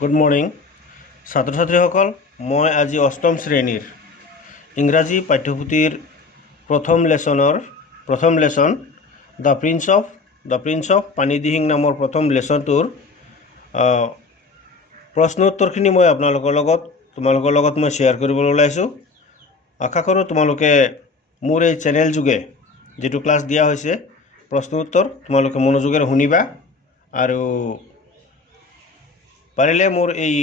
Good morning ছাত্ৰ ছাত্ৰীসকল। মই আজি অষ্টম শ্ৰেণীৰ ইংৰাজী পাঠ্যপুথিৰ প্ৰথম lesson the prince of Panidihing নামৰ প্ৰথম লেছনটোৰ প্ৰশ্ন উত্তৰখিনি মই তোমালোকৰ লগত মই শ্বেয়াৰ কৰিবলৈ ওলাইছোঁ। আশা কৰোঁ তোমালোকে মোৰ এই চেনেল যোগে যিটো ক্লাছ দিয়া হৈছে প্ৰশ্ন উত্তৰ তোমালোকে মনোযোগেৰে শুনিবা আৰু পাৰিলে মোৰ এই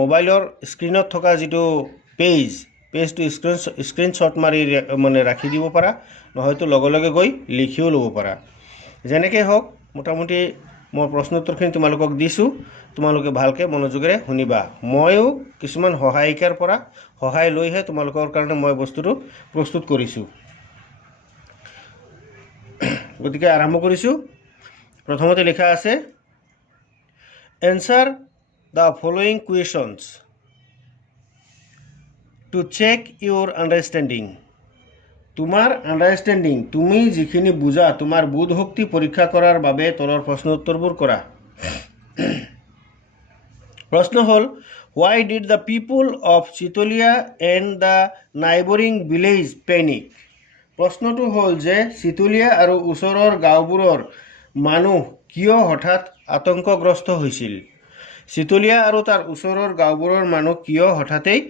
মোবাইলৰ স্ক্ৰীনত থকা যিটো পেজটো স্ক্ৰীনশ্বট মাৰি ৰাখি দিব পাৰা, নহয়তো লগে লগে গৈ লিখিও ল'ব পাৰা। যেনেকৈ হওক মোটামুটি মই প্ৰশ্ন উত্তৰখিনি তোমালোকক দিছোঁ, তোমালোকে ভালকৈ মনোযোগেৰে শুনিবা। ময়ো কিছুমান সহায়িকাৰ পৰা সহায় লৈহে তোমালোকৰ কাৰণে মই বস্তুটো প্ৰস্তুত কৰিছোঁ। গতিকে আৰম্ভ কৰিছোঁ। প্ৰথমতে লিখা আছে, answer the following questions to check your understanding. তোমাৰ আণ্ডাৰষ্টেণ্ডিং, তুমি যিখিনি বুজা, তোমাৰ বোধশক্তি পৰীক্ষা কৰাৰ বাবে তলৰ প্ৰশ্ন উত্তৰবোৰ কৰা। প্ৰশ্ন হ'ল, why did the people of Chitolia and the neighboring village panic? প্ৰশ্নটো হ'ল যে চিতলীয়া আৰু ওচৰৰ গাঁওবোৰৰ মানুহ কিয় হঠাৎ আতংকগ্ৰস্ত হৈছিল। চিতলীয়া আৰু তাৰ ওচৰৰ গাঁওবোৰৰ মানুহ কিয় হঠাতেই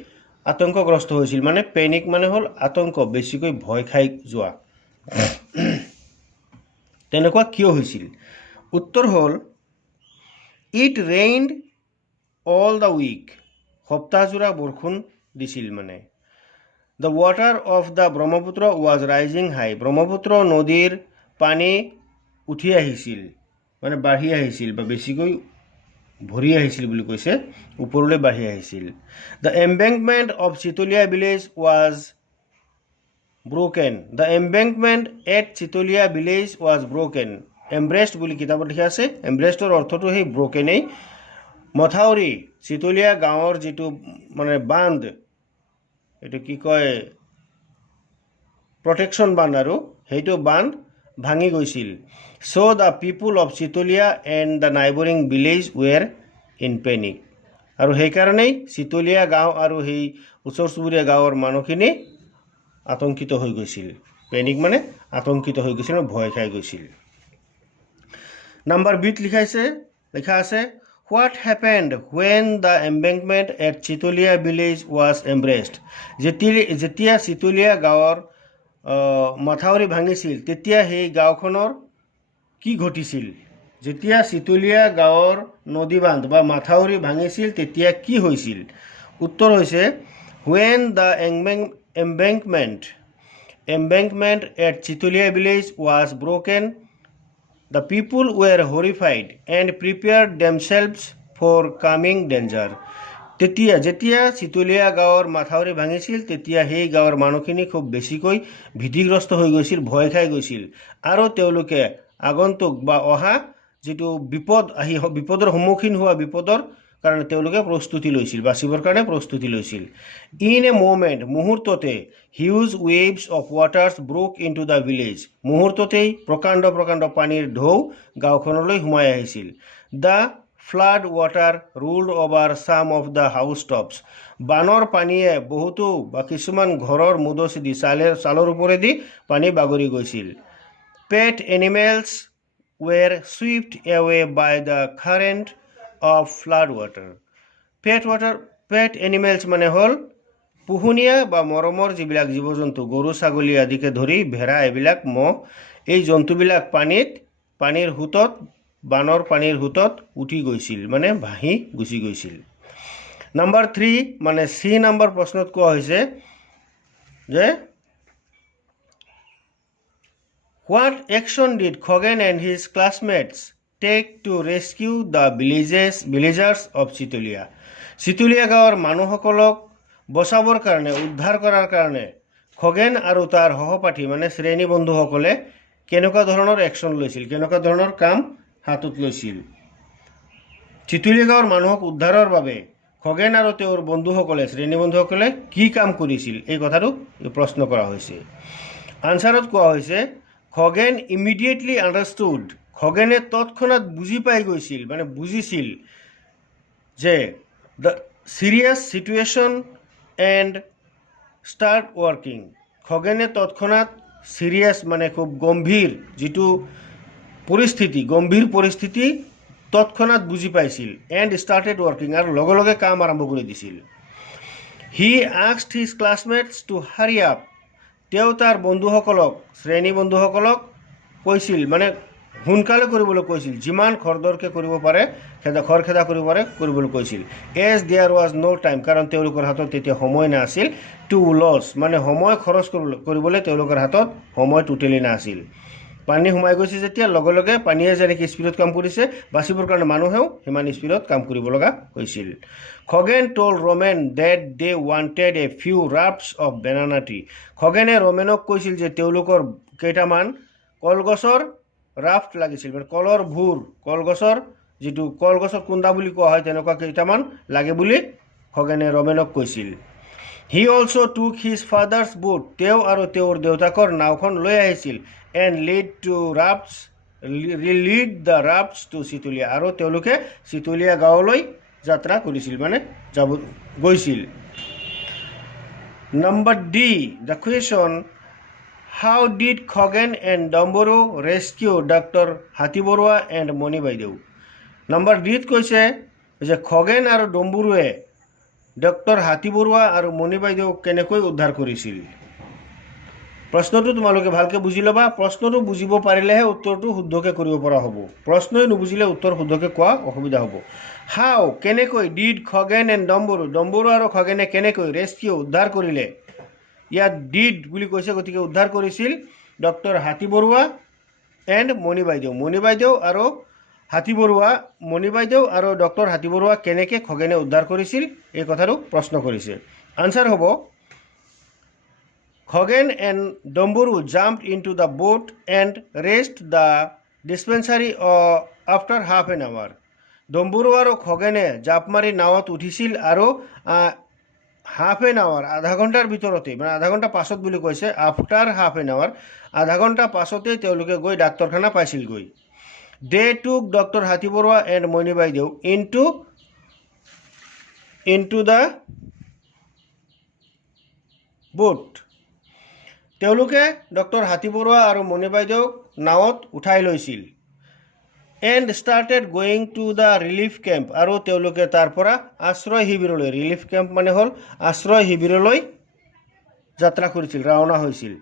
আতংকগ্ৰস্ত হৈছিল, পেনিক হ'ল আতংক, বেছিকৈ ভয় খাই যোৱা। তেনেকুৱা কিয় হৈছিল? উত্তৰ হ'ল, it rained all the week, সপ্তাহজোৰা বৰষুণ দিছিল। The water of the Brahmaputra was rising high, Brahmaputra নদীৰ পানী উঠি আহিছিল, বাঢ়ি আহিছিল বা বেছিকৈ ভৰি আহিছিল বুলি কৈছে, ওপৰলৈ বাঢ়ি আহিছিল। The embankment of Chitalia village was broken, the embankment at Chitalia village was broken. Breached বুলি কিতাপত লিখা আছে, এম্ব্ৰেষ্টৰ অৰ্থটো সেই ব্ৰকেনেই। মথাউৰি, চিতলীয়া গাঁৱৰ যিটো বান্ধ, এইটো কি কয়, প্ৰটেকশ্যন বান্ধ, আৰু সেইটো বান্ধ ভাঙি গৈছিল। So' the people of Chitalia and the neighbouring village were in panic, আৰু সেইকাৰণেই চিতলীয়া গাঁও আৰু সেই ওচৰ চুবুৰীয়া গাঁৱৰ মানুহখিনি আতংকিত হৈ গৈছিল। পেনিক আতংকিত হৈ গৈছিল, ভয় খাই গৈছিল। নাম্বাৰ বিত লিখা আছে, what happened when the embankment at Chitalia village was breached, যেতিয়া চিতলীয়া গাঁৱৰ মাথাউৰি ভাঙিছিল তেতিয়া সেই গাঁওখনৰ কি ঘটিছিল। যেতিয়া চিতলীয়া গাঁৱৰ নদীবান্ধ বা মাথাউৰি ভাঙিছিল তেতিয়া কি হৈছিল? উত্তৰ হৈছে, when the embankment at Chitalia village was broken the people were horrified and prepared themselves for coming danger. যেতিয়া চিতলীয়া গাঁৱৰ মাথাউৰি ভাঙিছিল তেতিয়া সেই গাঁৱৰ মানুহখিনি খুব বেছিকৈ ভীতিগ্ৰস্ত হৈ গৈছিল, ভয় খাই গৈছিল, আৰু তেওঁলোকে আগন্তুক বা অহা যিটো বিপদৰ সন্মুখীন হোৱা বিপদৰ কাৰণে তেওঁলোকে প্ৰস্তুতি লৈছিল, বাচিবৰ কাৰণে প্ৰস্তুতি লৈছিল। ইন এ মুভমেণ্ট, মুহূৰ্ততে, huge waves of waters broke into the village, মুহূৰ্ততেই প্ৰকাণ্ড পানীৰ ঢৌ গাঁওখনলৈ সোমাই আহিছিল। The flood water rolled over some of the house tops, বানৰ পানীয়ে বহুতো বা কিছুমান ঘৰৰ মুদচিদি চালৰ ওপৰেদি পানী বাগৰি গৈছিল। Pet animals were swept away by the current of flood water. Pet animals হ'ল পোহনীয়া বা মৰমৰ যিবিলাক জীৱ জন্তু, গৰু ছাগলী আদিকে ধৰি ভেড়া, এইবিলাক মহ, এই জন্তুবিলাক বানৰ পানীৰ সোঁতত উঠি গৈছিল, ভাহি গুচি গৈছিল। নাম্বাৰ 3 চি নম্বৰ প্ৰশ্নত কোৱা হৈছে যে, what action did Khagen and his classmates take to rescue the villagers of Chitalia, Chitalia গাঁৱৰ মানুহসকলক বচাবৰ কাৰণে, উদ্ধাৰ কৰাৰ কাৰণে খগেন আৰু তাৰ সহপাঠী শ্ৰেণী বন্ধুসকলে কেনেকুৱা ধৰণৰ একশ্যন লৈছিল, কেনেকুৱা ধৰণৰ কাম হাতত লৈছিল। চিতলীয়া গাঁৱৰ মানুহক উদ্ধাৰৰ বাবে খগেন আৰু তেওঁৰ বন্ধুসকলে, শ্ৰেণী বন্ধুসকলে কি কাম কৰিছিল, এই কথাটো প্ৰশ্ন কৰা হৈছে। আনচাৰত কোৱা হৈছে, খগেন ইমিডিয়েটলি আণ্ডাৰষ্টুড, খগেনে তৎক্ষণাত বুজি পাই গৈছিল, বুজিছিল যে the serious situation and start working খগেনে তৎক্ষণাৎ সিরিয়াস মানে খুব গম্ভীর যিটো গম্ভীৰ পৰিস্থিতি তৎক্ষণাৎ বুজি পাইছিল এণ্ড ষ্টাৰ্টেড ৱৰ্কিং আৰু লগে লগে কাম আৰম্ভ কৰি দিছিল হি আস্কড হিজ ক্লাছমেটছ টু হাৰি আপ তেওঁ তাৰ বন্ধুসকলক শ্ৰেণী বন্ধুসকলক কৈছিল মানে সোনকালে কৰিবলৈ কৈছিল যিমান খৰদৰকৈ কৰিব পাৰে খৰখেদা কৰিবলৈ কৈছিল as there was no' time কাৰণ তেওঁলোকৰ হাতত তেতিয়া সময় নাছিল টু লছ মানে সময় খৰচ কৰিবলৈ তেওঁলোকৰ হাতত সময় টোটেলি নাছিল পানী সোমাই গৈছে যেতিয়া লগে লগে পানীয়ে যেনেকৈ স্পীডত কাম কৰিছে বাচিবৰ কাৰণে মানুহেও সিমান স্পীডত কাম কৰিব লগা হৈছিল Khagen told Romen that they wanted a few rafts of banana tree খগেনে ৰোমেনক কৈছিল যে তেওঁলোকৰ কেইটামান কলগছৰ ৰাফ্ট লাগিছিল মানে কলৰ ভূৰ কলগছৰ যিটো কলগছৰ কুন্দা বুলি কোৱা হয় তেনেকুৱা কেইটামান লাগে বুলি খগেনে ৰোমেনক কৈছিল he also' took his father's boat তেওঁ আৰু তেওঁৰ দেউতাকৰ নাওখন লৈ আহিছিল and led the rafts to Chitalia আৰু তেওঁলোকে চিতলীয়া গাঁৱলৈ যাত্ৰা কৰিছিল মানে গৈছিল number D the question how did Khagen and Dambaru rescue doctor Hati Barua and মণি বাইদেউ নম্বৰ ডিত কৈছে যে খগেন আৰু ডম্বৰুৱে ডক্টৰ হাতী বৰুৱা আৰু মণি বাইদেউক কেনেকৈ উদ্ধাৰ কৰিছিল প্ৰশ্নটো তোমালোকে ভালকৈ বুজি ল'বা প্ৰশ্নটো বুজিব পাৰিলেহে উত্তৰটো শুদ্ধকৈ কৰিব পৰা হ'ব প্ৰশ্নই নুবুজিলে উত্তৰ শুদ্ধকৈ কোৱা অসুবিধা হ'ব হাউ কেনেকৈ ডিড খগেন এণ্ড ডম্বৰু আৰু খগেনে কেনেকৈ ৰেস্কিউ উদ্ধাৰ কৰিলে ইয়াত ডিড বুলি কৈছে গতিকে উদ্ধাৰ কৰিছিল ডক্টৰ হাতী বৰুৱা এণ্ড মণি বাইদেউ আৰু মণি বাইদেউ আৰু ডক্টৰ হাতী বৰুৱা কেনেকৈ খগেনে উদ্ধাৰ কৰিছিল এই কথাটো প্ৰশ্ন কৰিছে আনচাৰ হ'ব Khagen and Dambaru jumped into the boat and reached the dispensary after half an hour. ডম্বৰু আৰু খগেনে জাপ মাৰি নাৱত উঠিছিল আৰু হাফ এন আৱাৰ আধা ঘণ্টাৰ ভিতৰতে মানে আধা ঘণ্টা পাছত বুলি কৈছে আফটাৰ হাফ এন আৱাৰ আধা ঘণ্টা পাছতেই তেওঁলোকে গৈ ডাক্তৰখানা পাইছিলগৈ দে টুক ডক্টৰ হাতী বৰুৱা এণ্ড মণি বাইদেউ ইনটু দ্য boat. তেওঁলোকে ডক্টৰ হাতী বৰুৱা আৰু মণি বাইদেউক নাৱত উঠাই লৈছিল and started going to the relief camp আৰু তেওঁলোকে তাৰ পৰা আশ্ৰয় শিবিৰলৈ ৰিলিফ কেম্প মানে হ'ল আশ্ৰয় শিবিৰলৈ যাত্ৰা কৰিছিল ৰাওনা হৈছিল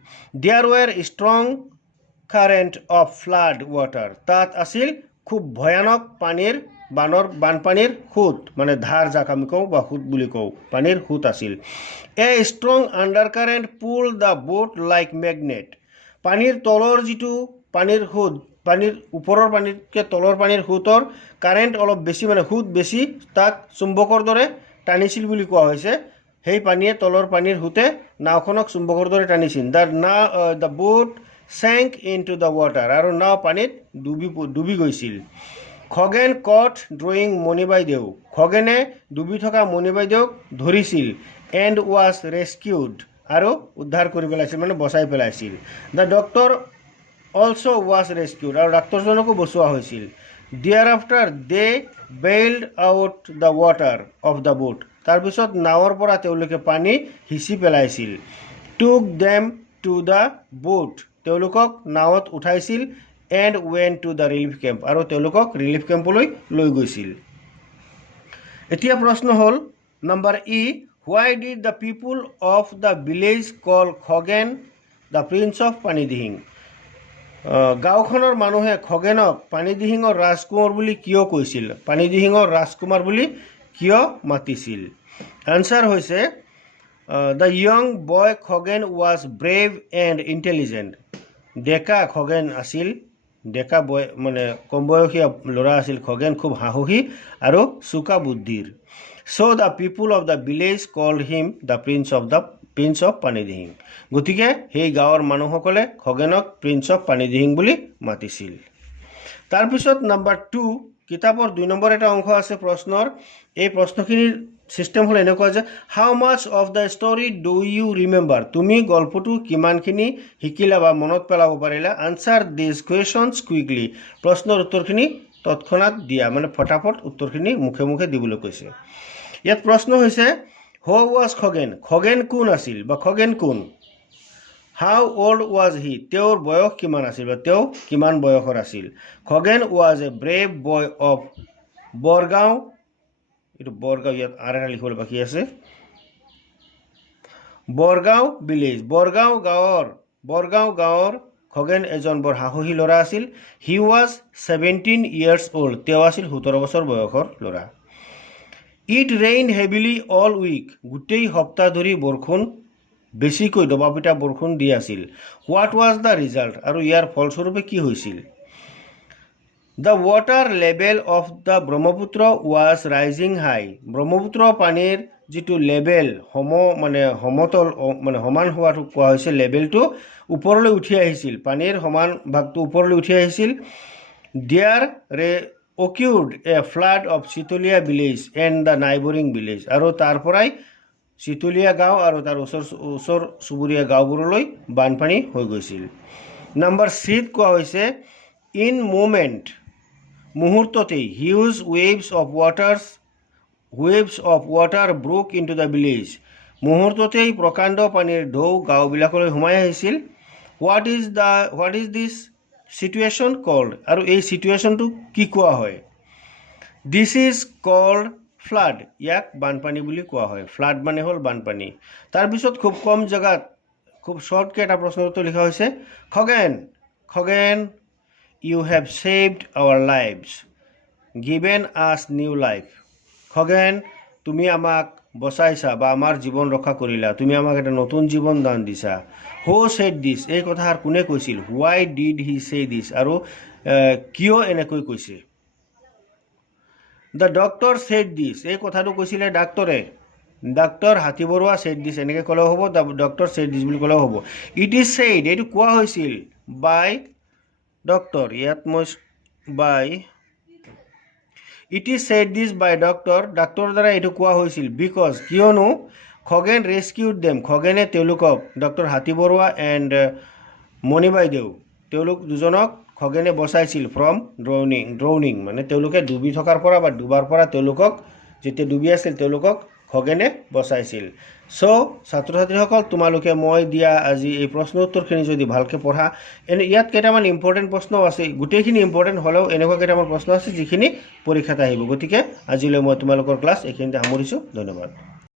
there were strong current of flood water তাত আছিল খুব ভয়ানক বানপানীৰ সোঁত মানে ধাৰ যাক আমি কওঁ বা সোঁত বুলি কওঁ পানীৰ সোঁত আছিল এ strong under current pull the boat like magnet পানীৰ তলৰ যিটো পানীৰ সোঁত পানীৰ ওপৰৰ পানীতকৈ তলৰ পানীৰ সোঁতৰ কাৰেণ্ট অলপ বেছি মানে সোঁত বেছি তাক চুম্বকৰ দৰে টানিছিল বুলি কোৱা হৈছে সেই পানীয়ে তলৰ পানীৰ সোঁতে নাওখনক চুম্বকৰ দৰে টানিছিল the boat sank into the water আৰু নাও পানীত ডুবি গৈছিল খগেন কট ড্ৰয়িং মণি বাইদেউ খগেনে ডুবি থকা মণি বাইদেউক ধৰিছিল এণ্ড ৱাজ ৰেস্কিউড আৰু উদ্ধাৰ কৰি পেলাইছিল মানে বচাই পেলাইছিল the doctor also' was rescued আৰু ডাক্তৰজনকো বচোৱা হৈছিল thereafter they bailed out the water of the boat তাৰপিছত নাৱৰ পৰা তেওঁলোকে পানী সিঁচি পেলাইছিল টুক দেম টু দ্য boat তেওঁলোকক নাৱত উঠাইছিল and went to the relief camp আৰু তেওঁলোকক ৰিলিফ কেম্পলৈ লৈ গৈছিল এতিয়া প্ৰশ্ন হ'ল number E why did the people of the village call Khagen the prince of Panidihing গাঁওখনৰ মানুহে খগেনক পানীদিহিঙৰ ৰাজকুমাৰ বুলি কিয় কৈছিল পানীদিহিঙৰ ৰাজকুমাৰ বুলি কিয় মাতিছিল আনচাৰ হৈছে the young boy Khagen was brave and intelligent ডেকা খগেন আছিল ডেকা বয় মানে কম বয়সীয়া ল'ৰা আছিল খগেন খুব সাহসী আৰু চোকা বুদ্ধিৰ so' the people of the village called him the prince of Panidihing গতিকে সেই গাঁৱৰ মানুহসকলে খগেনক প্ৰিন্স অফ পানীদিহিং বুলি মাতিছিল তাৰপিছত নম্বৰ 2 কিতাপৰ 2 নম্বৰ এটা অংশ আছে প্ৰশ্নৰ এই প্ৰশ্নখিনিৰ সিস্টেম হল এনেকুৱা যে how much of the story do you remember তুমি গল্পটো কিমানখিনি শিকিলা বা মনত পেলাব পাৰিলা আনসাৰ দিছ কুৱেশ্যনছ কুইকলি প্ৰশ্নৰ উত্তৰখিনি তৎক্ষণাত দিয়া মানে ফটাফট উত্তৰখিনি মুখে মুখে দিবলৈ কৈছে ইয়াত প্ৰশ্ন হৈছে হু ৱাজ খগেন খগেন কোন আছিল বা খগেন কোন হাউ অল্ড ৱাজ হি তেওঁৰ বয়স কিমান আছিল বা তেওঁ কিমান বয়সৰ আছিল Khagen was a brave boy of Borgaon এইটো বৰগাঁও ইয়াত আৰু এটা লিখিবলৈ বাকী আছে বৰগাঁও ভিলেজ বৰগাঁও গাঁৱৰ খগেন এজন বৰ সাহসী ল'ৰা আছিল হি ৱাজ 17 years old তেওঁ আছিল 17 বছৰ বয়সৰ ল'ৰা it rain heavily all week গোটেই সপ্তাহ ধৰি বৰষুণ বেছিকৈ দবাপিটা বৰষুণ দি আছিল হোৱাট ৱাজ দ্য ৰিজাল্ট আৰু ইয়াৰ ফলস্বৰূপে কি হৈছিল the water level of the Brahmaputra was rising high Brahmaputra পানীৰ যিটো লেভেল সমতল মানে সমান হোৱাটো কোৱা হৈছে লেভেলটো ওপৰলৈ উঠি আহিছিল পানীৰ সমান ভাগটো ওপৰলৈ উঠি আহিছিল there occurred a flood of Chitaliya village and the neighboring village আৰু তাৰ পৰাই চিতলীয়া গাঁও আৰু তাৰ ওচৰ চুবুৰীয়া গাঁওবোৰলৈ বানপানী হৈ গৈছিল নম্বৰ 3 কোৱা হৈছে ইন মোমেন্ট মুহূৰ্ততেই huge waves of water broke into the village মুহূৰ্ততেই প্ৰকাণ্ড পানীৰ ঢৌ গাঁওবিলাকলৈ সোমাই আহিছিল what is this situation called আৰু এই সিচুৱেশ্যনটো কি কোৱা হয় this is called flood ইয়াক বানপানী বুলি কোৱা হয় flood মানে হ'ল বানপানী তাৰ পিছত খুব কম জায়গাত খুব শৰ্টকে এটা প্ৰশ্ন উত্তৰ লিখা হৈছে Khagen you have saved our lives given us new life Khagen তুমি আমাক বচাইছা বা আমাৰ জীৱন ৰক্ষা কৰিলা তুমি আমাক এটা নতুন জীৱন দান দিছা who said this এই কথা কোনে কৈছিল why did he say this আৰু কিয় এনেকৈ কৈছে the doctor said this এই কথাটো কৈছিলে ডাক্তৰ হাতী বৰুৱা said this এনেকৈ ক'লেও হ'ব the doctor said this বুলি ক'লেও হ'ব it is said এইটো কোৱা হৈছিল by doctor ইয়াত মই by it is said this by doctor দ্বাৰা এইটো কোৱা হৈছিল because কিয়নো খগেন rescued them খগেনে তেওঁলোকক ডক্টৰ হাতী বৰুৱা and মণি বাইদেউ তেওঁলোক দুজনক খগেনে বচাইছিল from drowning মানে তেওঁলোকে ডুবি থকাৰ পৰা বা ডুবাৰ পৰা তেওঁলোকক যেতিয়া ডুবি আছিল তেওঁলোকক খগেনে বচাইছিল সো ছাত্ৰ ছাত্ৰীসকল তোমালোকে মই দিয়া আজি এই প্ৰশ্ন উত্তৰখিনি যদি ভালকে পঢ়া ইয়াত কেইটামান ইম্পৰ্টেন্ট প্ৰশ্ন আছে গোটেইখিনি ইম্পৰ্টেন্ট হলেও এনেকুৱা কেইটামান প্ৰশ্ন আছে যিখিনি পৰীক্ষাত আহিব গতিকে আজিলৈ মই তোমালোকৰ ক্লাছ এইখিনিতে সামৰিছো ধন্যবাদ